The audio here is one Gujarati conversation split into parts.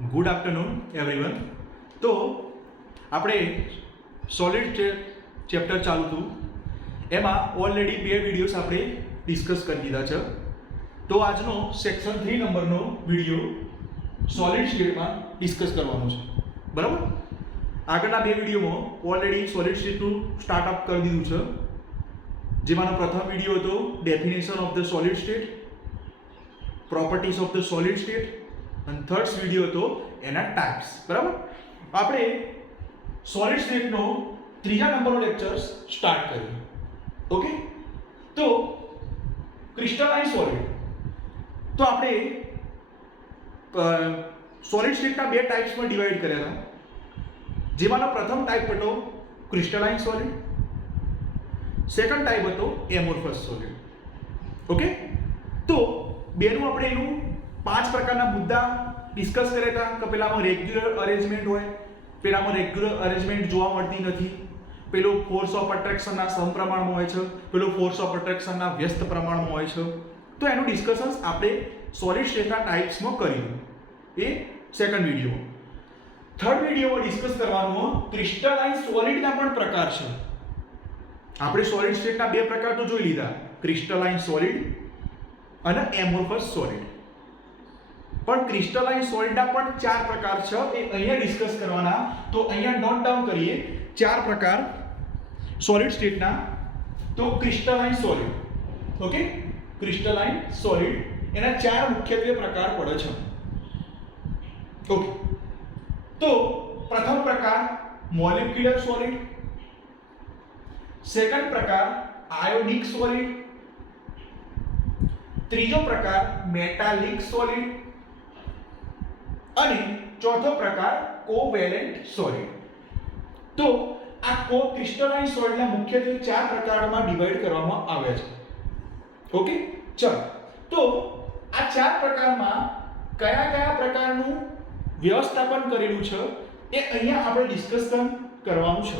Good afternoon everyone. તો આપણે સોલિડ ચેપ્ટર ચાલુ હતું એમાં ઓલરેડી બે વિડીયોઝ આપણે ડિસ્કસ કરી દીધા છે. તો આજનો સેક્શન 3 નંબરનો વિડીયો સોલિડ સ્ટેટમાં ડિસ્કસ કરવાનો છે. બરાબર, આગળના બે વિડીયોમાં ઓલરેડી સોલિડ સ્ટેટનું સ્ટાર્ટઅપ કરી દીધું છે, જેમાંનો પ્રથમ વિડીયો હતો definition of the solid state, properties of the solid state, અને થર્ડ વિડીયો હતો એના ટાઈપ્સ. બરાબર, આપણે સોલિડ સ્ટેટનો ત્રીજા નંબરનો લેક્ચર સ્ટાર્ટ કરીએ. ઓકે, તો ક્રિસ્ટલાઇન સોલિડ. તો આપણે સોલિડ સ્ટેટના બે ટાઈપ્સમાં ડિવાઈડ કર્યા હતા, જેમાંનો પ્રથમ ટાઈપ હતો ક્રિસ્ટલાઇન સોલિડ, સેકન્ડ ટાઈપ હતો એમોર્ફસ સોલિડ. ઓકે, તો બેનું આપણે એનું 5 પ્રકારના મુદ્દા ડિસ્કસ કર્યા હતા કે પેલામાં રેગ્યુલર અરેન્જમેન્ટ હોય, પેલામાં રેગ્યુલર અરેન્જમેન્ટ જોવા મળતી નથી, પેલો ફોર્સ ઓફ અટ્રેક્શનના સમપ્રમાણમાં હોય છે, પેલો ફોર્સ ઓફ અટ્રેક્શનના વ્યસ્ત પ્રમાણમાં હોય છે. તો એનું ડિસ્કશન્સ આપણે સોલિડ સ્ટેટના ટાઈપ્સમાં કર્યું એ સેકન્ડ વિડીયોમાં. થર્ડ વિડીયોમાં ડિસ્કસ કરવાનું ક્રિસ્ટલાઇન સોલિડના પણ પ્રકાર છે. આપણે સોલિડ સ્ટેટના બે પ્રકાર તો જોઈ લીધા, ક્રિસ્ટલાઇન સોલિડ અને એમોર્ફસ સોલિડ. પણ ક્રિસ્ટલાઇન સોલિડના પણ 4 પ્રકાર છે, એ અહીંયા ડિસ્કસ કરવાના. તો અહીંયા નોટ ડાઉન કરીએ 4 પ્રકાર સોલિડ સ્ટેટના. તો crystalline solid, okay, crystalline solid એના 4 મુખ્યત્વે પ્રકાર પડે છે. ઓકે, તો પ્રથમ પ્રકાર મોલેક્યુલર સોલિડ, સેકન્ડ પ્રકાર આયોનિક સોલિડ, ત્રીજો પ્રકાર મેટાલિક સોલિડ અને ચોથો પ્રકાર કોવેલેન્ટ સોલિડ. તો આ ક્રિસ્ટલાઇન સોલિડના મુખ્યત્વે 4 પ્રકારોમાં ડિવાઈડ કરવામાં આવ્યા છે. ઓકે, ચલો, તો આ 4 પ્રકારમાં કયા કયા પ્રકારનું વ્યવસ્થાપન કરેલું છે એ અહીંયા આપણે ડિસ્કશન કરવાનું છે.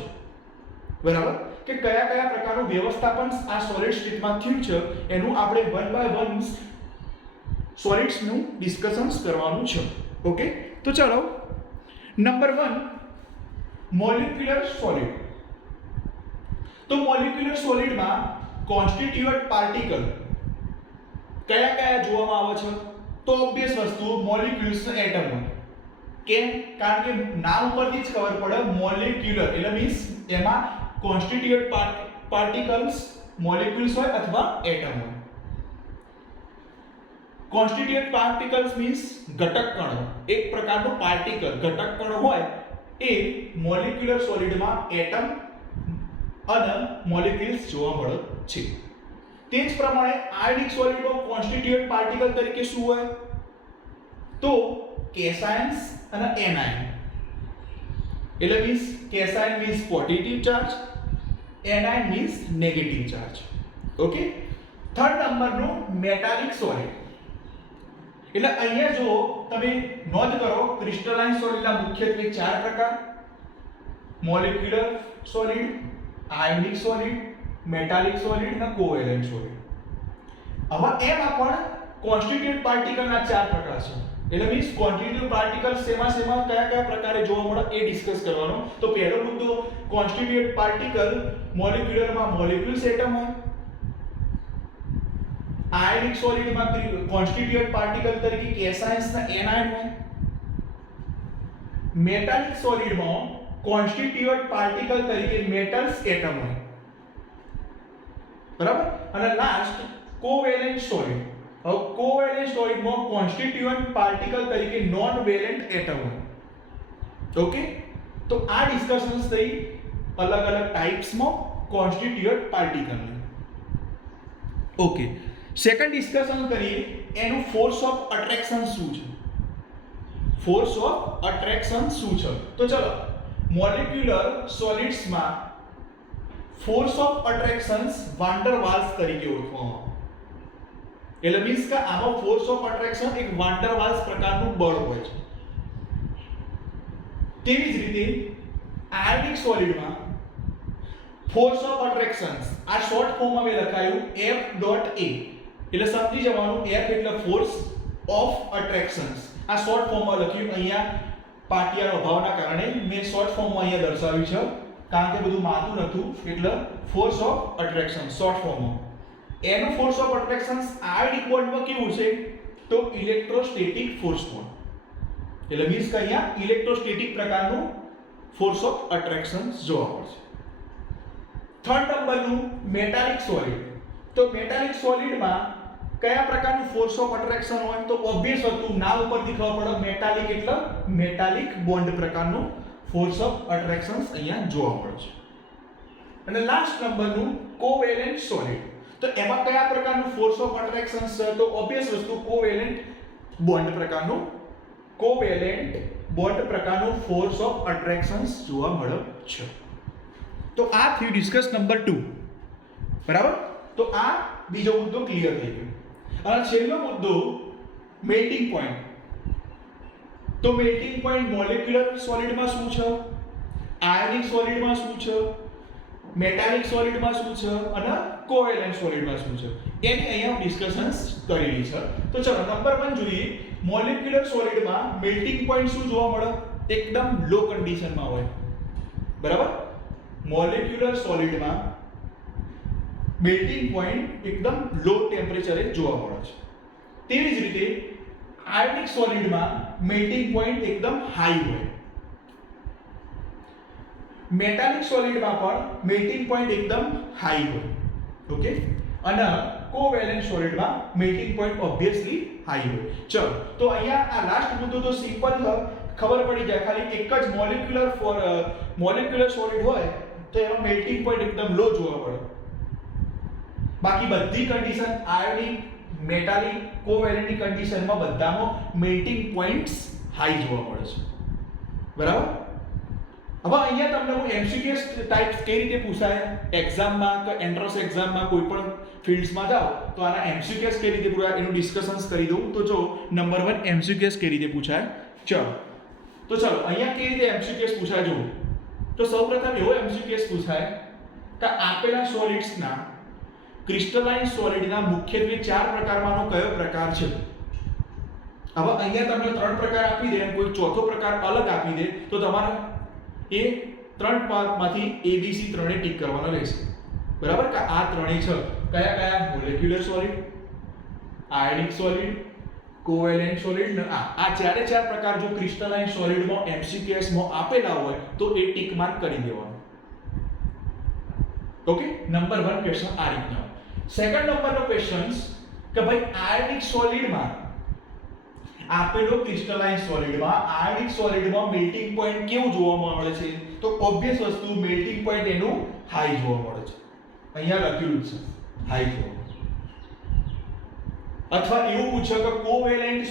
બરાબર, કે કયા કયા પ્રકારનું વ્યવસ્થાપન આ સોલિડ સ્ટેટમાં થયું છે એનું આપણે વન બાય વન સોલિડ્સનું ડિસ્કશન્સ કરવાનું છે. ઓકે, તો ચાલો નંબર 1 મોલેક્યુલર સોલિડ. તો મોલેક્યુલર સોલિડમાં કોન્સ્ટિટ્યુઅન્ટ પાર્ટિકલ કયા કયા જોવામાં આવે છે? તો ઓબ્વિયસ વસ્તુ મોલેક્યુલ્સ ને એટમ. કેમ? કારણ કે નામ ઉપરથી જ ખબર પડે, મોલેક્યુલર એટલે મીન્સ એમાં કોન્સ્ટિટ્યુઅન્ટ પાર્ટિકલ્સ મોલેક્યુલ્સ હોય અથવા એટમ હોય. કોન્સ્ટિટ્યુઅન્ટ પાર્ટિકલ્સ મીન્સ ઘટક કણો. એક પ્રકારનો પાર્ટિકલ ઘટક કણો હોય એ મોલેક્યુલર સોલિડમાં એટમ અને મોલેક્યુલ્સ જોવા મળે છે. તે જ પ્રમાણે આયોનિક સોલિડમાં કોન્સ્ટિટ્યુઅન્ટ પાર્ટિકલ તરીકે શું હોય? તો કેશાયન્સ અને એનાયન. એટલે means cation means positive charge, anion means negative charge. Okay, third નંબરનું મેટાલિક સોલિડ. એટલે અહીંયા જો તમે નોંધ કરો, ક્રિસ્ટલાઇન સોલિડના મુખ્યત્વે 4 પ્રકાર: molecular solid, ionic solid, metallic solid અને કોવેલેન્ટ સોલિડ. હવે એમાં પણ કોન્સ્ટિટ્યુઅન્ટ પાર્ટિકલના 4 પ્રકાર છે. એટલે મીન્સ કોન્સ્ટિટ્યુઅન્ટ પાર્ટિકલ શેમાં કયા કયા પ્રકારે જોવા મળે એ ડિસ્કસ કરવાનો. તો પહેલો મુદ્દો કોન્સ્ટિટ્યુઅન્ટ પાર્ટિકલ મોલેક્યુલરમાં મોલેક્યુલ્સ એટમ હોય, આયોનિક સોલિડમાં કોન્સ્ટિટ્યુઅન્ટ પાર્ટિકલ તરીકે કેશાયન્સ અને એનાયન હોય, મેટાલિક સોલિડમાં કોન્સ્ટિટ્યુઅન્ટ પાર્ટિકલ તરીકે મેટલ્સ એટમ હોય. બરાબર, અને લાસ્ટ કોવેલેન્ટ સોલિડ. હવે કોવેલેન્ટ સોલિડમાં કોન્સ્ટિટ્યુઅન્ટ પાર્ટિકલ તરીકે નોન વેલેન્ટ એટમ હોય. ઓકે, તો આ ડિસ્કશન્સ થઈ અલગ અલગ ટાઈપ્સમાં કોન્સ્ટિટ્યુઅન્ટ પાર્ટિકલની. ઓકે, સેકન્ડ ડિસ્કશન કરીએ એનું ફોર્સ ઓફ અટ્રેક્શન શું છે. ફોર્સ ઓફ અટ્રેક્શન શું છે? તો ચલો, મોલેક્યુલર સોલિડ્સમાં ફોર્સ ઓફ અટ્રેક્શન્સ વાન ડર વાલ્સ તરીકે ઓળખવામાં. એટલે મીન્સ કે આમાં ફોર્સ ઓફ અટ્રેક્શન એક વાન ડર વાલ્સ પ્રકારનું બળ હોય છે. તેવી જ રીતે આયોનિક સોલિડમાં ફોર્સ ઓફ અટ્રેક્શન્સ આ શોર્ટ ફોર્મમાં મેં લખાયું F.A. એટલે સમજી જવાનું, F એટલે ફોર્સ ઓફ અટ્રેક્શન્સ. આ શોર્ટ ફોર્મમાં લખ્યું, અહીંયા પાટિયાનો અભાવના કારણે મેં શોર્ટ ફોર્મમાં અહીંયા દર્શાવ્યું છે, કારણ કે બધું માતું નતું એટલે ફોર્સ ઓફ અટ્રેક્શન શોર્ટ ફોર્મમાં. એનું ફોર્સ ઓફ અટ્રેક્શન્સ આર ઇક્વલમાં કેવું છે તો ઇલેક્ટ્રોસ્ટેટિક ફોર્સમાં. એટલે મીન્સ કે અહીંયા ઇલેક્ટ્રોસ્ટેટિક પ્રકારનું ફોર્સ ઓફ અટ્રેક્શન્સ જોવા મળશે. થર્ડ નંબરનું મેટાલિક સોલિડ. તો મેટાલિક સોલિડમાં કયા પ્રકારનું ફોર્સ ઓફ અટ્રેક્શન હોય તો ઓબ્વિયસ હતું, નામ ઉપરથી ખબર પડે મેટાલિક એટલે મેટાલિક બોન્ડ પ્રકારનું ફોર્સ ઓફ અટ્રેક્શન્સ અહીંયા જોવા મળે છે. અને લાસ્ટ નંબરનું કોવેલેન્ટ સોલિડ. તો એમાં કયા પ્રકારનું ફોર્સ ઓફ અટ્રેક્શન્સ છે તો ઓબ્વિયસ વસ્તુ કોવેલેન્ટ બોન્ડ પ્રકારનું ફોર્સ ઓફ અટ્રેક્શન્સ જોવા મળે છે. તો આ થયું ડિસ્કસ નંબર 2. બરાબર. તો આ બીજો મુદ્દો ક્લિયર થઈ ગયો. અને છેલ્લો મુદ્દો મેલ્ટિંગ પોઈન્ટ. તો મેલ્ટિંગ પોઈન્ટ મોલેક્યુલર સોલિડમાં શું છે, આયોનિક સોલિડમાં શું છે, મેટાલિક સોલિડમાં શું છે અને કોવેલેન્ટ સોલિડમાં શું છે, એની અહીંયા ડિસ્કશન્સ કરેલી છે. તો ચલો નંબર 1 જોઈએ. મોલેક્યુલર સોલિડમાં મેલ્ટિંગ પોઈન્ટ શું જોવા મળે, એકદમ લો કન્ડિશનમાં હોય. બરાબર. મોલેક્યુલર સોલિડમાં મેલ્ટિંગ પોઈન્ટ એકદમ લો ટેમ્પરેચરે જોવા મળે છે. તેવી જ રીતે આયોનિક સોલિડમાં મેલ્ટિંગ પોઈન્ટ એકદમ હાઈ હોય. મેટાલિક સોલિડમાં પણ મેલ્ટિંગ પોઈન્ટ એકદમ હાઈ હોય. ઓકે. અને કોવેલેન્ટ સોલિડમાં મેલ્ટિંગ પોઈન્ટ ઓબ્વિયસલી હાઈ હોય. ચલો તો અહીંયા આ લાસ્ટ મુદ્દો તો સિમ્પલ ખબર પડી જાય. ખાલી એક જ મોલેક્યુલર સોલિડ હોય તો એમાં મેલ્ટિંગ પોઈન્ટ એકદમ લો જોવા મળે. બાકી બધી કન્ડિશન આયોનિક, મેટાલિક, કોવેલેન્ટની કન્ડિશનમાં બધામાં મેલ્ટિંગ પોઈન્ટ્સ હાઈ જોવા મળે છે. બરાબર. હવે અહીંયા તમને હું એમસીક્યુએસ ટાઈપ્સ કઈ રીતે પૂછાય એક્ઝામમાં કે એન્ટ્રન્સ એક્ઝામમાં કોઈ પણ ફિલ્ડ્સમાં જાઓ તો આના એમસીક્યુએસ કઈ રીતે પૂછાય એનું ડિસ્કશન્સ કરી દઉં. તો જો નંબર 1 એમસીક્યુએસ કઈ રીતે પૂછાય. ચલો તો ચલો અહીંયા કઈ રીતે એમસીક્યુએસ પૂછાય જો. તો સૌપ્રથમ એવો એમસીક્યુએસ પૂછાય કે આપેલા સોલિડ્સના ક્રિસ્ટલાઇન સોલિડના મુખ્યત્વે 4 પ્રકારમાંનો કયો પ્રકાર છે. હવે અહીંયા તમને 3 પ્રકાર આપી દે અને કોઈ ચોથો પ્રકાર અલગ આપી દે તો તમારે એ 3 પાર્ટમાંથી ABC ત્રણે ટીક કરવાનો રહેશે. બરાબર. કે આ ત્રણેય છે કયા કયા, molecular solid, ionic solid, covalent solid ને આ ચારે ચાર પ્રકાર જો ક્રિસ્ટલાઇન સોલિડમાં એમસીક્યુએસ માં આપેલા હોય તો એ ટીક માર્ક કરી દેવાનું. ઓકે. નંબર 1 ક્વેશ્ચન આ રીતના. સેકન્ડ નંબરનો ક્વેશ્ચન કે ભાઈ આયોનિક સોલિડમાં આપેલો ક્રિસ્ટલાઇન સોલિડમાં આયોનિક સોલિડમાં મેલ્ટિંગ પોઈન્ટ કેવું જોવા મળે છે તો ઓબ્વિયસ વસ્તુ મેલ્ટિંગ પોઈન્ટ એનું હાઈ જોવા મળે છે. અહીંયા લખેલું છે હાઈ જોવા મળે. અથવા એવું પૂછે કે કોવેલેન્ટ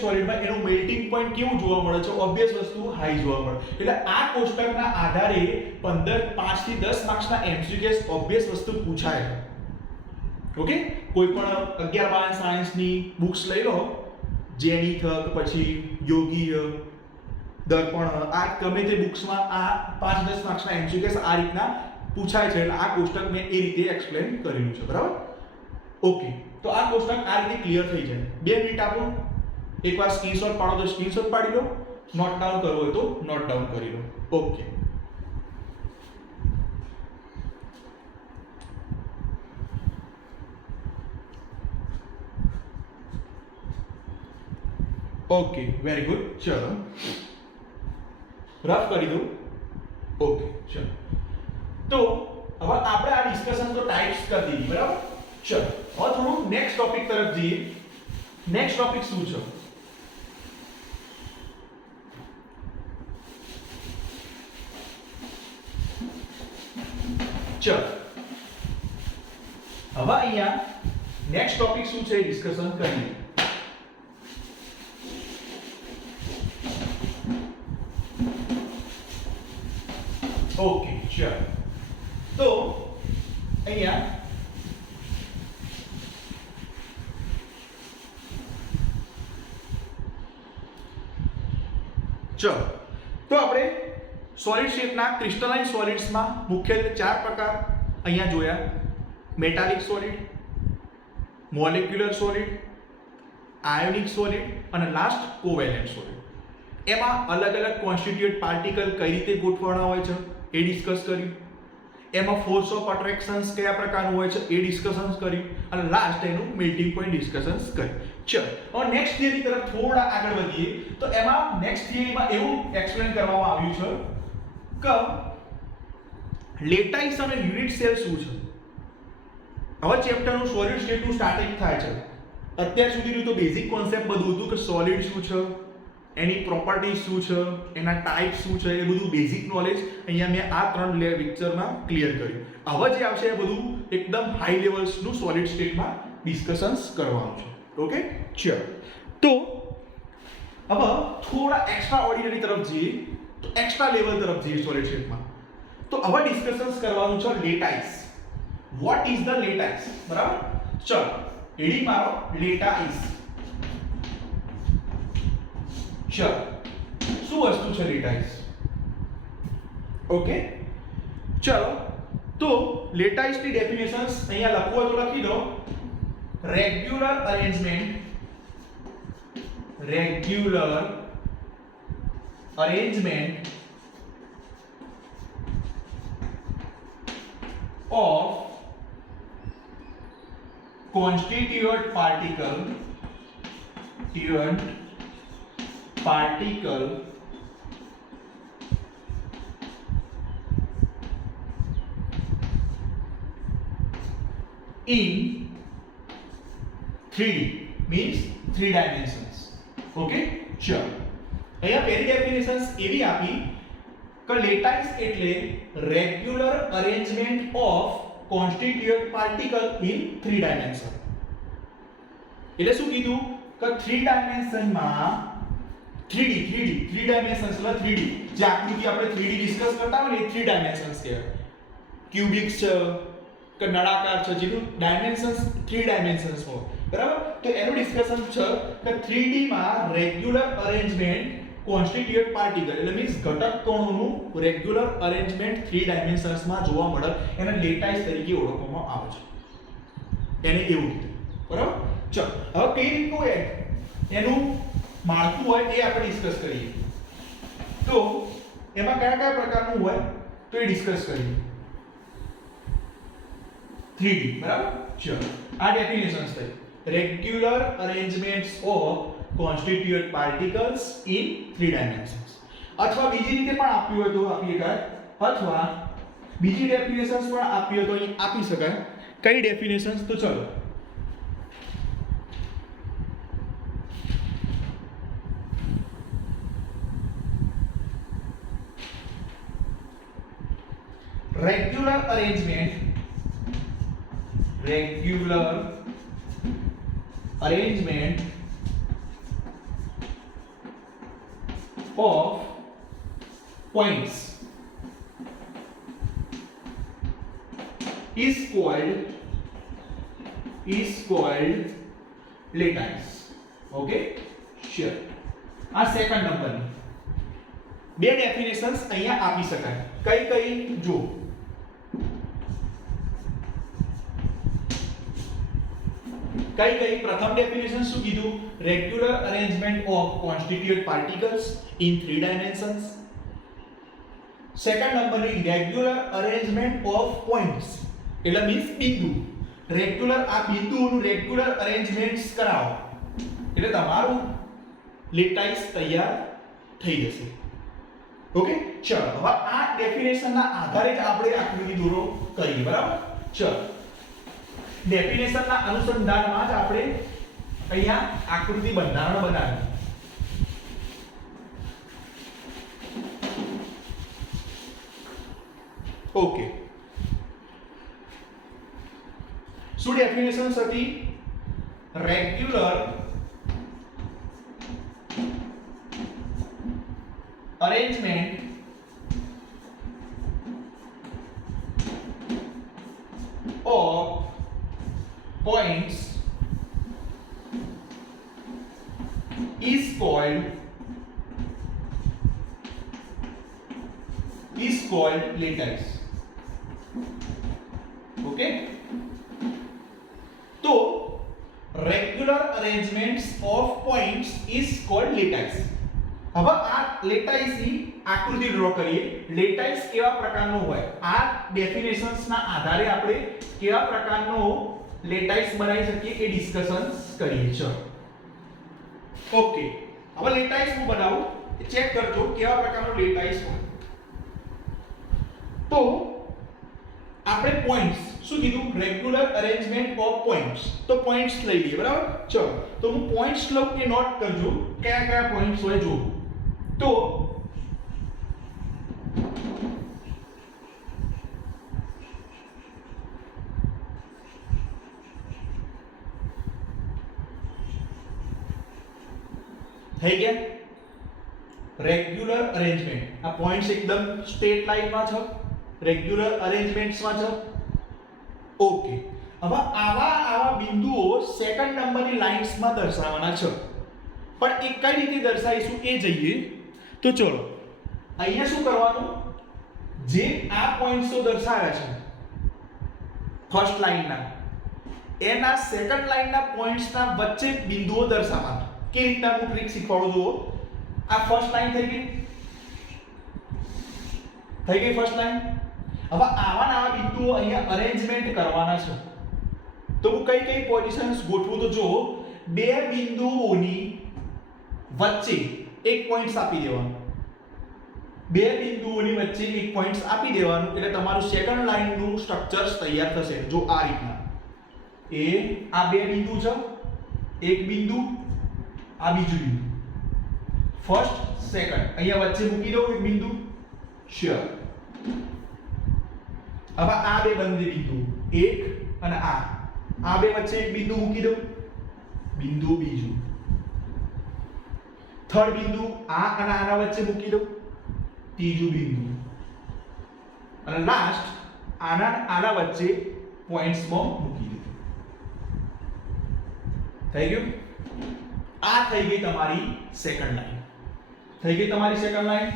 સોલિડમાં એનું મેલ્ટિંગ પોઈન્ટ કેવું જોવા મળે છે ઓબ્વિયસ વસ્તુ હાઈ જોવા મળે. એટલે આ કોષ્ટકના આધારે 5 થી 10 માર્ક્સના એમસીક્યુએસ ઓબ્વિયસ વસ્તુ પૂછાય. ઓકે. કોઈ પણ 11-12 સાયન્સની બુક્સ લઈ લો, જેની થક પછી યોગી, દર્પણ, આ ગમે તે બુક્સમાં આ 5-10 માર્ક્સના એમસીક્યુએસ આ રીતના પૂછાય છે. એટલે આ કોષ્ટક મેં એ રીતે એક્સપ્લેન કરેલું છે. બરાબર. ઓકે. તો આ કોષ્ટક આ રીતે ક્લિયર થઈ જાય. 2 મિનિટ આપો. એકવાર સ્ક્રીનશોટ પાડો તો સ્ક્રીનશોટ પાડી લો, નોટ ડાઉન કરવો હોય તો નોટ ડાઉન કરી લો. ઓકે. Okay, very good. ચલો રફ કરી દઉં. ઓકે ચલો. તો હવે આપણે આ ડિસ્કશન તો ટાઈપ્સ કરી દીધી. બરાબર. ચલો હવે થોડું નેક્સ્ટ ટોપિક તરફ જઈએ. નેક્સ્ટ ટોપિક શું છે? ચલો હવે અહીંયા નેક્સ્ટ ટોપિક શું છે ડિસ્કશન કરીએ. ઓકે ચલો. તો અહીંયા ચલો તો આપણે સોલિડ શેપના ક્રિસ્ટલાઇન સોલિડ્સમાં મુખ્યત્વે 4 પ્રકાર અહીંયા જોયા. Metallic solid, molecular solid, ionic solid અને લાસ્ટ કોવેલેન્ટ સોલિડ. એમાં અલગ અલગ કોન્સ્ટિટ્યુએન્ટ પાર્ટિકલ કઈ રીતે ગોઠવવાના હોય છે એ ડિસ્કસ કર્યું. એમાં ફોર્સ ઓફ અટ્રેક્શન્સ કયા પ્રકારનું હોય છે એ ડિસ્કશન્સ કર્યું અને લાસ્ટ એનું મેલ્ટિંગ પોઈન્ટ ડિસ્કશન્સ કર્યું. ચલો હવે નેક્સ્ટ થિયરી તરફ થોડા આગળ વધીએ તો એમાં નેક્સ્ટ થિયરીમાં એવું એક્સપ્લેન કરવામાં આવ્યું છે કે લેટાઇસ અને યુનિટ સેલ શું છે. હવે ચેપ્ટરનું સોલિડ સ્ટેટનું સ્ટાર્ટિંગ થાય છે. અત્યાર સુધીનું તો બેઝિક કોન્સેપ્ટ બધું હતું કે સોલિડ શું છે, એની પ્રોપર્ટીઝ શું છે, એના ટાઈપ શું છે, એ બધું બેઝિક નોલેજ અહીંયા મેં આ 3 લેક્ચરમાં ક્લિયર કર્યું. હવે જે આવશે એ બધું એકદમ હાઈ લેવલ્સનું સોલિડ સ્ટેટમાં ડિસ્કશન્સ કરવાનું છે. ઓકે ચલો તો હવે થોડા એક્સ્ટ્રા ઓર્ડિનરી તરફ જઈએ તો એક્સ્ટ્રા લેવલ તરફ જઈએ સોલિડ સ્ટેટમાં. તો હવે ડિસ્કશન્સ કરવાનું છે lattice. What is the lattice? બરાબર. ચલો એડી મારો લેટાઇસ. ચલો શું વસ્તુ છે લેટાઇસ? ઓકે ચલો તો લેટાઇસની ડેફિનેશન્સ અહીંયા લખવું હોય તો લખી દો. Regular arrangement of constituent particle in 3D means 3 dimensions. Okay ચલો અહીંયા પહેલી ડેફિનેશન્સ એવી આપી કે લેટાઇસ એટલે regular arrangement of constituent particle in 3 dimension. એટલે શું કીધું કે 3 ડાયમેન્શનમાં 3D 3 ડાયમેન્શન્સ એટલે 3D જે આકૃતિ આપણે 3D ડિસ્કસ કરતા હોય ને એ 3 ડાયમેન્શન્સ કહેવાય. ક્યુબિક છે કે નળાકાર છે જેનું ડાયમેન્શન્સ 3 ડાયમેન્શન્સ હોય. બરાબર. તો એનું ડિસ્કશન છે કે 3D માં રેગ્યુલર અરેન્જમેન્ટ કોન્સ્ટિટ્યુએન્ટ પાર્ટિકલ એટલે મીન્સ ઘટક કણોનું રેગ્યુલર અરેન્જમેન્ટ 3 ડાયમેન્શન્સમાં જોવા મળે એને લેટાઇસ તરીકે ઓળખવામાં આવે છે. એને એવું કીધું. બરાબર. ચલો હવે કઈ રીતનું એનું માળખું હોય એ આપણે ડિસ્કસ કરીએ. તો એમાં કયા કયા પ્રકારનું હોય તો એ ડિસ્કસ કરીએ. 3D બરાબર. ચલો આ ડેફિનેશન્સ થઈ. Regular arrangements of constituent particles in 3 dimensions. અથવા બીજી રીતે પણ આપ્યું હોય તો આપી શકાય અથવા બીજી ડેફિનેશન્સ પણ આપી હોય તો અહીં આપી શકાય. કઈ ડેફિનેશન્સ? તો ચલો regular arrangement of points is called lattice. Okay sure. આ સેકન્ડ નંબરની બે ડેફિનેશન્સ અહીંયા આપી શકાય. કઈ જો કઈ પ્રથમ ડેફિનેશન શું કીધું? Regular arrangement of constituent particles in 3 dimensions. Second નંબરની રેગ્યુલર અરેન્જમેન્ટ ઓફ પોઇન્ટ્સ એટલે મીન્સ બિંદુ. રેગ્યુલર આ બિંદુઓનું રેગ્યુલર અરેન્જમેન્ટ્સ કરાવો એટલે તમારું લેટાઇસ તૈયાર થઈ જશે. ઓકે ચલો હવે આ ડેફિનેશનના આધારે જ આપણે આકૃતિ દોરો કરીએ. બરાબર. ચલો ડેફિનેશનના અનુસંધાનમાં જ આપણે અહીંયા આકૃતિ બંધારણ બનાવીએ. ઓકે શું ડેફિનેશન્સ હતી? Regular arrangement of points is called lattice. Okay તો regular arrangements of points is called lattice. હવે આ લેટાઇસની આકૃતિ ડ્રો કરીએ. લેટાઇસ કેવા પ્રકારનો હોય, આ ડેફિનેશન્સ ના આધારે આપણે કેવા પ્રકારનો લેટાઇસ બનાવી શકીએ એ ડિસ્કશન્સ કરીએ. ચલો ઓકે, હવે લેટાઇસ હું બનાવું, ચેક કરજો કેવા પ્રકારનો લેટાઇસ હોય. તો આપણે પોઈન્ટ્સ શું કીધું, રેગ્યુલર અરેન્જમેન્ટ ઓફ પોઈન્ટ્સ. તો પોઈન્ટ્સ લઈ લઈએ, બરાબર. ચલો તો હું પોઈન્ટ્સ લઉં એ નોટ કરજો કયા કયા પોઈન્ટ્સ હોય જો. તો થઈ ગયા રેગ્યુલર અરેન્જમેન્ટ. આ પોઈન્ટ્સ એકદમ સ્ટ્રેટ લાઈનમાં છે, રેગ્યુલર અરેન્જમેન્ટ્સમાં છે. ઓકે, હવે આવા બિંદુઓ સેકન્ડ નંબરની લાઇન્સમાં દર્શાવવાના છે. પણ એ કઈ રીતે દર્શાવીશું એ જોઈએ. તો ચલો અહીંયા શું કરવાનું, જે આ પોઈન્ટ્સો દર્શાવ્યા છે ફર્સ્ટ લાઇનના, એના સેકન્ડ લાઇનના પોઈન્ટ્સના વચ્ચે બિંદુઓ દર્શાવવાના. કેવી રીતના હું ટ્રીક શીખવાડું જુઓ. આ ફર્સ્ટ લાઇન થઈ ગઈ ફર્સ્ટ લાઇન. હવે આવા બિંદુઓ અહીંયા અરેન્જમેન્ટ કરવાના છે. તો હું કઈ પોઝિશન્સ ગોઠવું તો જો, બે બિંદુઓની વચ્ચે એક પોઈન્ટ્સ આપી દેવાનું. બે બિંદુઓની વચ્ચે એક પોઈન્ટ્સ આપી દેવાનું એટલે તમારું સેકન્ડ લાઇનનું સ્ટ્રક્ચર તૈયાર થશે. જો આ રીતના એ આ બે બિંદુ છે, એક બિંદુ, આ બીજું બિંદુ, ફર્સ્ટ સેકન્ડ અહીંયા વચ્ચે મૂકી દઉં એક બિંદુ. શ્યોર. હવે આ બે બંને બિંદુ એક અને આ બે વચ્ચે એક બિંદુ મૂકી દઉં, બિંદુ બીજું. થર્ડ બિંદુ આ અને આના વચ્ચે મૂકી દઉં, ત્રીજું બિંદુ. અને લાસ્ટ આના વચ્ચે પોઈન્ટ્સમાં મૂકી દઉં. થઈ ગયું. આ થઈ ગઈ તમારી સેકન્ડ લાઈન.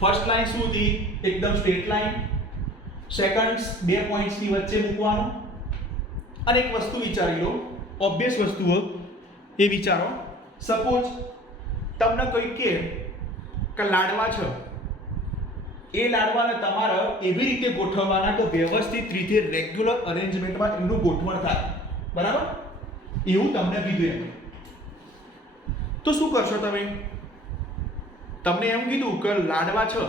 ફર્સ્ટ લાઈન શું હતી, એકદમ સ્ટ્રેટ લાઈન. સેકન્ડ્સ બે પોઈન્ટ્સ ની વચ્ચે મૂકવાનું. અને એક વસ્તુ વિચારી લો, ઓબ્વિયસ વસ્તુઓ એ વિચારો. સપોઝ તમને કોઈ કે લાડવા છે, એ લાડવાને તમારે એવી રીતે ગોઠવવાના કે વ્યવસ્થિત રીતે રેગ્યુલર અરેન્જમેન્ટમાં એમનું ગોઠવણ થાય, બરાબર. એવું તમને કીધું એમ. તો શું કરશો તમે? તમને એમ કીધું કે લાડવા છે,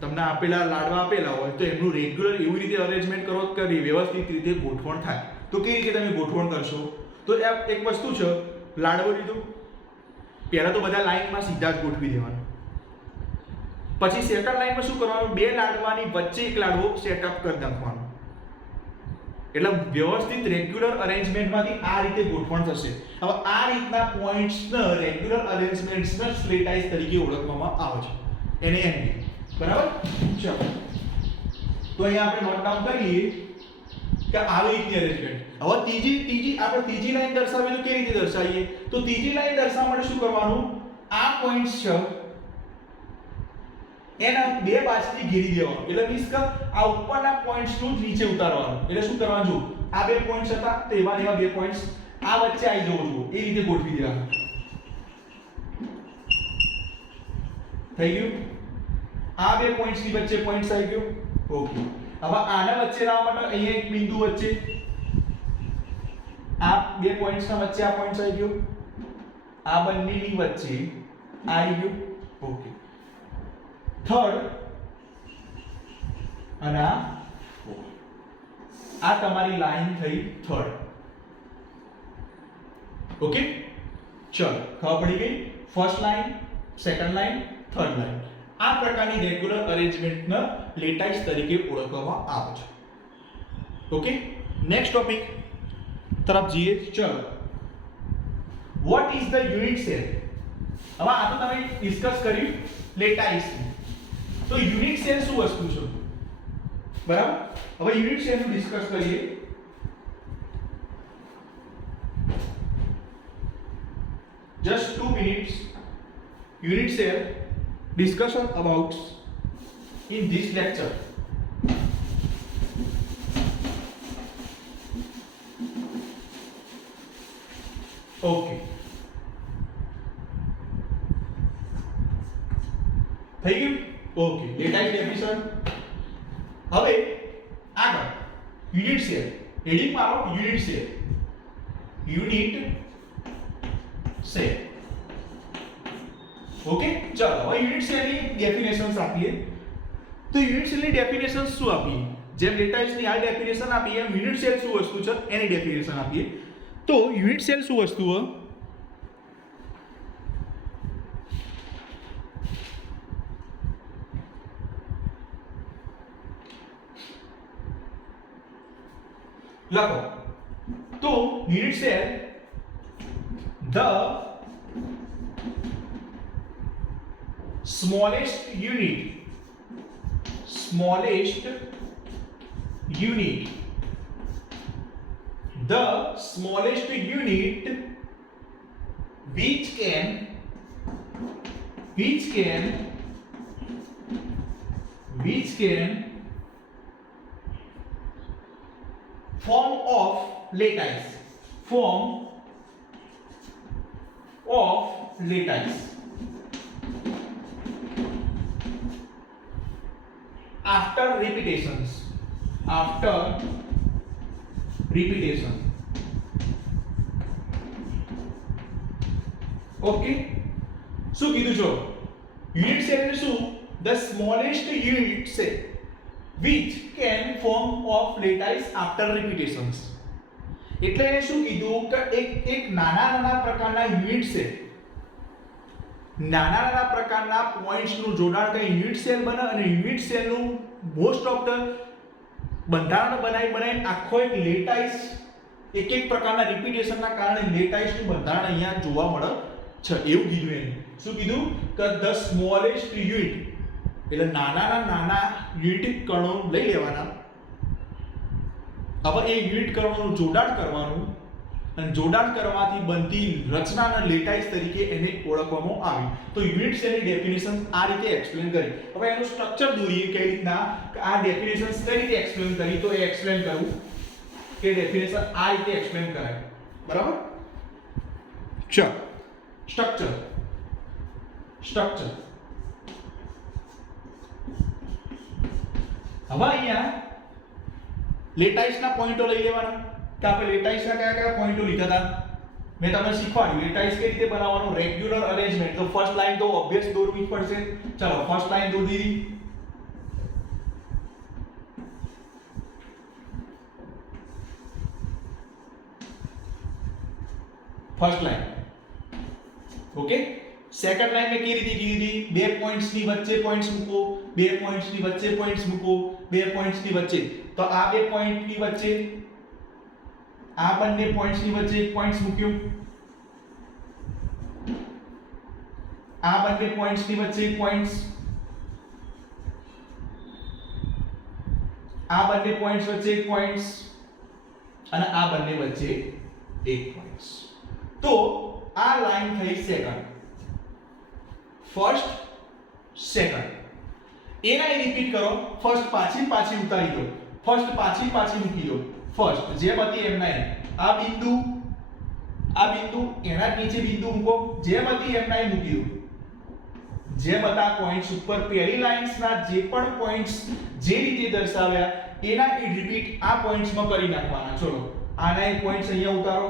તમને લાડવા આપેલા હોય તો એમનું રેગ્યુલર એવી રીતે અરેન્જમેન્ટ કરો કે વ્યવસ્થિત રીતે ગોઠવણ થાય. તો કેવી રીતે તમે ગોઠવણ કરશો? તો એક વસ્તુ છે, લાડવો લીધો, પહેલા તો બધા લાઈનમાં સીધા જ ગોઠવી દેવાના. પછી સેકન્ડ લાઈનમાં શું કરવાનું, બે લાડવાની વચ્ચે એક લાડવો સેટઅપ કરી નાખવાનો. એટલે વ્યવસ્થિત રેગ્યુલર અરેન્જમેન્ટમાંથી આ રીતે ગોઠવણ થશે. હવે આ રીતના પોઈન્ટ્સને રેગ્યુલર અરેન્જમેન્ટ્સને લેટાઇસ તરીકે ઓળખવામાં આવે છે. એને એમ બરાબર. ચલો તો અહીંયા આપણે નોટ ડાઉન કરી લઈએ કે આવી રીતની અરેન્જમેન્ટ. હવે આપણે ત્રીજી લાઈન દર્શાવીએ તો કેવી રીતે દર્શાવીએ? તો ત્રીજી લાઈન દર્શાવવા માટે શું કરવાનું, આ પોઈન્ટ્સ છે એના બે બાજુથી ઘેરી દેવાનું. એટલે મીન્સ કે આ ઉપરના પોઈન્ટ્સ નું નીચે ઉતારવાનું. એટલે શું કરવાનું, જો આ બે પોઈન્ટ્સ હતા તો એવા બે પોઈન્ટ્સ આ વચ્ચે આવી જવો જોઈએ, એ રીતે ગોઠવી દેવાનું. થઈ ગયું. આ બે પોઈન્ટ્સ ની વચ્ચે પોઈન્ટ્સ આવી ગયો. ઓકે. હવે આના વચ્ચે લાવવા માટે અહીંયા એક બિંદુ વચ્ચે, આ બે પોઈન્ટ્સ ના વચ્ચે આ પોઈન્ટ્સ આવી ગયો, આ બંનેની વચ્ચે આવી ગયો. ઓકે. થર્ડ અને આ તમારી લાઈન થઈ થર્ડ. ઓકે. ચલો ખબર પડી ગઈ. First line, second line, third line. આ પ્રકારની રેગ્યુલર અરેન્જમેન્ટને લેટાઇસ તરીકે ઓળખવામાં આવે છે. ઓકે. નેક્સ્ટ ટોપિક તરફ જઈએ. ચલો, vote is the unit cell? હવે આ તો તમે ડિસ્કસ કર્યું લેટાઇસ. તો યુનિટ સેલ શું વસ્તુ છે, બરાબર. હવે યુનિટ સેલ નું ડિસ્કસ કરીએ. just 2 minutes unit cell discussion about in this lecture. Okay, થઈ ગયું. Okay, lattice definition. હવે આગળ યુનિટ સેલ, હેડિંગ મારો unit cell. Unit cell. Okay, ચલો હવે યુનિટ સેલની ડેફિનેશન્સ આપીએ. તો યુનિટ સેલની ડેફિનેશન શું આપીએ? જેમ લેટાઇસની આ ડેફિનેશન આપીએ એમ યુનિટ સેલ શું વસ્તુ છે એની ડેફિનેશન આપીએ. તો યુનિટ સેલ શું વસ્તુ છે? લખો. તો unit cell the smallest unit the smallest unit which can form of lattice after repetition. Okay, શું કીધું છો? યુનિટ સેલ એટલે શું? the smallest unit cell which can form of lattice after repetitions. એટલે એને શું કીધું કે એક નાના પ્રકારના યુનિટ સેલ, નાના પ્રકારના પોઈન્ટ્સ નું જોડાણ કરી યુનિટ સેલ બને અને યુનિટ સેલ નું મોસ્ટ ઓફ ધ બંધારણ બનાવી આખો એક લેટાઇસ એક પ્રકારના રિપીટેશન ના કારણે લેટાઇસ નું બંધારણ અહીંયા જોવા મળે છે એવું કીધું. એને શું કીધું કે ધ સ્મોલેસ્ટ યુનિટ એટલે નાના યુનિટ કણો લઈ લેવાના. હવે એ યુનિટ કણોનું જોડાણ કરવાનું અને જોડાણ કરવાથી બનતી રચનાના લેટાઇસ તરીકે એને ઓળખવામાં આવી. તો યુનિટ સેલની ડેફિનેશન આ રીતે એક્સપ્લેન કરી. હવે એનું સ્ટ્રક્ચર દોરીએ કઈ રીતના કે આ ડેફિનેશન કઈ રીતે એક્સપ્લેન કરી. તો એ એક્સપ્લેન કરું કે ડેફિનેશન આ રીતે એક્સપ્લેન કરાય. બરાબર? ચલો, સ્ટ્રક્ચર હવે અહીંયા લેટાઇસના પોઈન્ટો લઈ લેવાના કે આપણે લેટાઇસના કયા પોઈન્ટો લીધા હતા મેં તમને શીખવાડ્યું. લેટાઇસ કઈ રીતે બનાવવાનું, રેગ્યુલર અરેન્જમેન્ટ. તો ફર્સ્ટ લાઈન તો ઓબ્વિયસ દોરવી પડશે. ચલો ફર્સ્ટ લાઈન દોરી દીધી. First line. Okay, second line મેં કેવી રીતે કીધી? બે પોઈન્ટ્સ ની વચ્ચે પોઈન્ટ્સ મૂકો, બે પોઈન્ટ્સ ની વચ્ચે પોઈન્ટ્સ મૂકો, બે પોઈન્ટ્સ ની વચ્ચે. તો આ બે પોઈન્ટ ની વચ્ચે આ બંને પોઈન્ટ્સ ની વચ્ચે એક પોઈન્ટ્સ મૂક્યો, આ બંને પોઈન્ટ્સ ની વચ્ચે એક પોઈન્ટ્સ, આ બંને પોઈન્ટ્સ વચ્ચે એક પોઈન્ટ્સ અને આ બંને વચ્ચે એક પોઈન્ટ્સ. તો આ લાઈન થઈ સેકન્ડ, ફર્સ્ટ સેકન્ડ. એના રિપીટ કરો. ફર્સ્ટ પાછી ઉતારી દો, ફર્સ્ટ પાછી મૂકી દો. ફર્સ્ટ જેમ હતી એમ ના આ બિંદુ એના નીચે બિંદુ મૂકો, જેમ હતી એમ ના મૂકી દો. જેમ હતા પોઈન્ટ્સ ઉપર પહેલી લાઇન્સના જે પણ પોઈન્ટ્સ જે રીતે દર્શાવ્યા એના રિપીટ આ પોઈન્ટ્સમાં કરી નાખવાના. ચલો આના એક પોઈન્ટ્સ અહીંયા ઉતારો,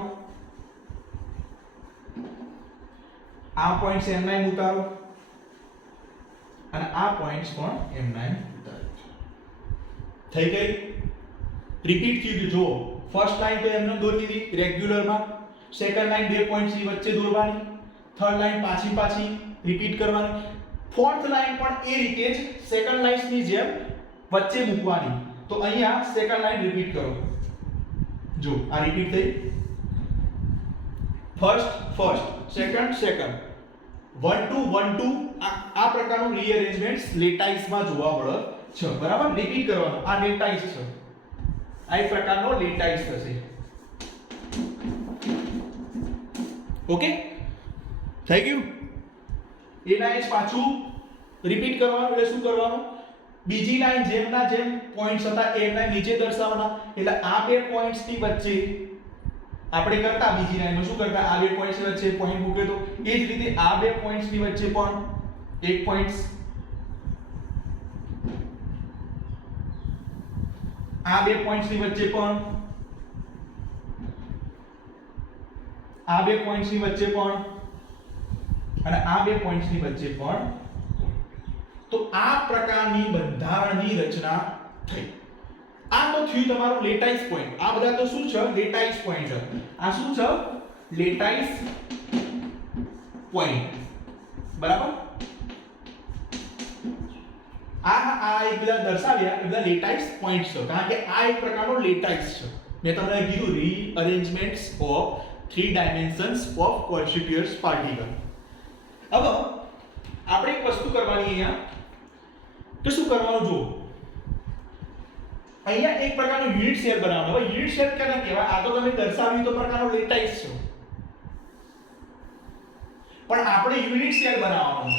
આ પોઈન્ટ્સ એમ ના ઉતારો અને આ પોઈન્ટ્સ પણ એમ ના ઉતારો. થઈ ગઈ? રિપીટ કીધું. જો ફર્સ્ટ લાઈન તો એમને દોરી દીધી રેગ્યુલરમાં, સેકન્ડ લાઈન બે પોઈન્ટ્સ ની વચ્ચે દોરવાની, થર્ડ લાઈન પાછી રિપીટ કરવાની, ફોર્થ લાઈન પણ એ રીતે જ સેકન્ડ લાઈન્સ ની જેમ વચ્ચે મૂકવાની. તો અહીંયા સેકન્ડ લાઈન રિપીટ કરો. જો આ રિપીટ થઈ. ફર્સ્ટ સેકન્ડ 1 2 1 2 આ પ્રકારનું રીઅરેન્જમેન્ટ્સ લેટાઇસમાં જોવા મળે છે. બરાબર? રિપીટ કરવાનું. આ લેટાઇસ છે, આ એક પ્રકારનો લેટાઇસ થશે. ઓકે, થઈ ગયું? એના જ પાછું રિપીટ કરવાનું. એટલે શું કરવાનું? બીજી લાઈન જેમના જેમ પોઈન્ટ્સ હતા એમના નીચે દર્શાવવાના. એટલે આ બે પોઈન્ટ્સ ની વચ્ચે આપણે કરતા બીજી લાઈનમાં શું કરતા, આ બે પોઈન્ટ્સ વચ્ચે પોઈન્ટ મૂક્યો તો એ જ રીતે આ બે પોઈન્ટ્સની વચ્ચે પણ એક પોઈન્ટ, આ બે પોઈન્ટ્સની વચ્ચે પણ, આ બે પોઈન્ટ્સની વચ્ચે પણ અને આ બે પોઈન્ટ્સની વચ્ચે પણ. તો આ પ્રકારની બંધારણની રચના થઈ. આ તો થયું તમારું લેટાઇસ પોઈન્ટ. આ બધા તો શું છે, લેટાઇસ પોઈન્ટ છે. આ શું છે, લેટાઇસ પોઈન્ટ, બરાબર. આ એક બધા દર્શાવ્યા એ બધા લેટાઇસ પોઈન્ટ છે, કારણ કે આ એક પ્રકારનો લેટાઇસ છે. મેં તમને કીધું રીઅરેન્જમેન્ટ્સ of 3 dimensions of conspicuous particle. હવે આપણે એક વસ્તુ કરવાની અહીંયા, કે શું કરવાનું જો અહીંયા એક પ્રકારનો યુનિટ સેલ બનાવવાનો. હવે યુનિટ સેલ કેને કહેવાય? આ તો તમે દર્શાવ્યું તો પ્રકારનો લેટાઇસ છે, પણ આપણે યુનિટ સેલ બનાવવાનો.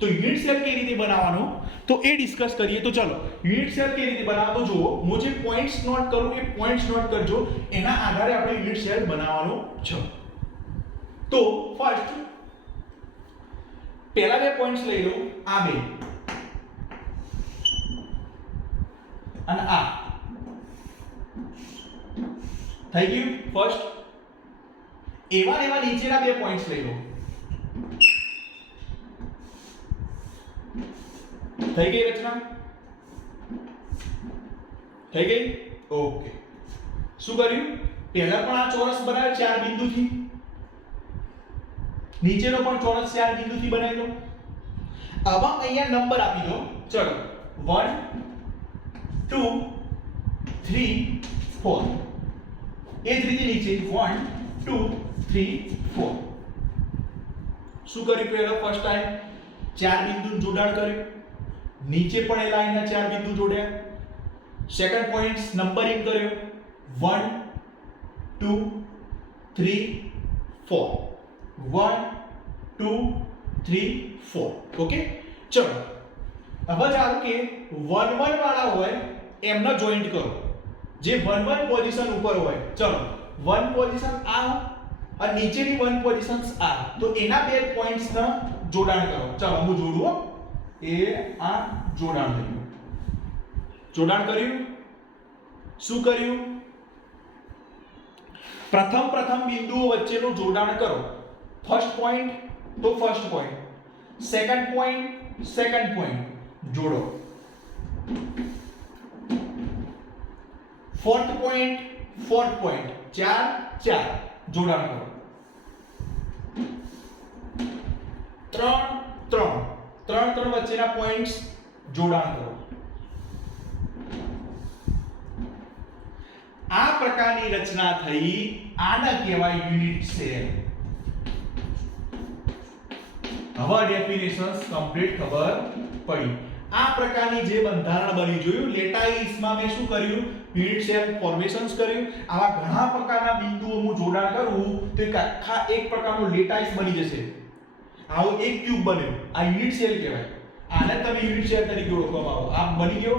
તો યુનિટ સેલ કેવી રીતે બનાવવાનો તો એ ડિસ્કસ કરીએ. તો ચલો યુનિટ સેલ કેવી રીતે બનાવવાનો જુઓ. હું જે પોઈન્ટ્સ નોટ કરું એ પોઈન્ટ્સ નોટ કરજો, એના આધારે આપણે યુનિટ સેલ બનાવવાનો છે. તો ફર્સ્ટ પહેલા બે પોઈન્ટ્સ લઈ લો, આ બે અને આ થઈ ગયું ફર્સ્ટ. એવા એવા નીચેના બે પોઈન્ટ્સ લઈ લો, થઈ ગઈ રચના, થઈ ગઈ. ઓકે, શું કર્યું? પહેલા પણ આ ચોરસ બનાવ્યો 4 બિંદુથી, નીચેનો પણ ચોરસ 4 બિંદુથી બનાવી લો. હવે અહીંયા નંબર આપી દો. ચલો 1 2 3 4. એ જ રીતે નીચે 1 2 3 4. શું કર્યું? પહેલો ફર્સ્ટ ટાઈમ 4 બિંદુનું જોડાણ કર્યું, નીચે પણ એ લાઈનના 4 બિંદુ જોડ્યા. સેકન્ડ પોઈન્ટ નંબરિંગ કર્યો 1 2 3 4, 1 2 3 4. ઓકે, ચલો હવે ચાલો કે 1 1 વાળા હોય એમને જોઈન્ટ કરો. જે 1 1 પોઝિશન ઉપર હોય, ચલો 1 પોઝિશન આ અને નીચેની 1 પોઝિશન્સ આ, તો એના બે પોઈન્ટ્સને જોડાણ કરો. ચલો હું જોડું. એ આ જોડાણ થયું, જોડાણ કર્યું. શું કર્યું? પ્રથમ બિંદુઓ વચ્ચેનું જોડાણ કરો. ફર્સ્ટ પોઈન્ટ તો ફર્સ્ટ પોઈન્ટ, સેકન્ડ પોઈન્ટ જોડો. ફોર્થ પોઈન્ટ 4 જોડાણ કરો. 3 વચ્ચેના પોઈન્ટ્સ જોડાણ કરો. આ પ્રકારની રચના થઈ. આને કહેવાય યુનિટ સેલ. હવે ડેફિનેશન્સ કમ્પ્લીટ ખબર પડી. આ પ્રકારની જે બંધારણ બની જોયું લેટાઇસમાં મેં શું કર્યું? યુનિટ સેલ ફોર્મેશન્સ કર્યું. આવા ઘણા પ્રકારના બિંદુઓનું જોડાણ કરવું તો એક આખા એક પ્રકારનો લેટાઇસ બની જશે. આવો એક ક્યુબ બન્યો, આ યુનિટ સેલ કહેવાય. આને તમે યુનિટ સેલ તરીકે ઓળખવામાં આવો. આ બની ગયો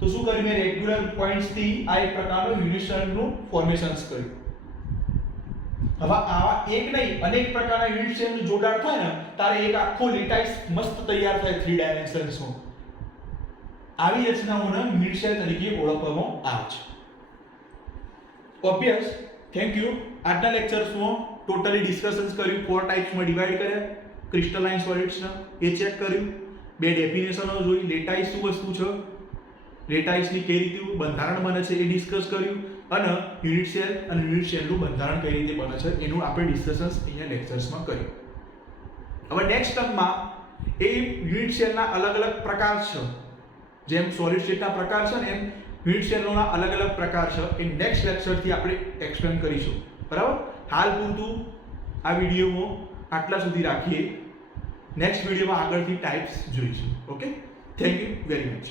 તો શું કર્યું? મેં રેગ્યુલર પોઈન્ટ્સ થી આ એક પ્રકારનું યુનિટ સેલનું ફોર્મેશન્સ કર્યું. હવે આવા એક નહીં અનેક પ્રકારના યુનિટ સેલનું જોડાણ થાય ને ત્યારે એક આખો લેટાઇસ મસ્ત તૈયાર થાય 3 ડાયમેન્શન્સમાં. આવી રચનાઓને યુનિટ સેલ તરીકે ઓળખવામાં આવે છે. ઓબ્વિયસ. Thank you. આજના લેક્ચર્સમાં ટોટલી ડિસ્કશન્સ કર્યું, 4 ટાઇપ્સમાં ડિવાઈડ કર્યા ક્રિસ્ટલાઇન સોલિડ્સને, એ ચેક કર્યું. બે ડેફિનેશનો જોઈ, લેટાઇસ શું વસ્તુ છે, લેટાઇસની કઈ રીતે બંધારણ બને છે એ ડિસ્કસ કર્યું, અને યુનિટ સેલ અને યુનિટ સેલનું બંધારણ કઈ રીતે બને છે એનું આપણે ડિસ્કશન્સ અહીંયા લેક્ચર્સમાં કર્યું. હવે નેક્સ્ટ ટર્મમાં એ યુનિટ સેલના અલગ અલગ પ્રકાર છે. જેમ સોલિડ સ્ટેટના પ્રકાર છે ને એમ યુનિટ સેલોના અલગ અલગ પ્રકાર છે. એ નેક્સ્ટ લેક્ચરથી આપણે એક્સપ્લેન કરીશું. બરાબર? હાલ પૂરતું આ વિડીયોમાં આટલા સુધી રાખીએ. નેક્સ્ટ વિડીયોમાં આગળથી ટાઈપ્સ જોઈશું. Okay, thank you very much.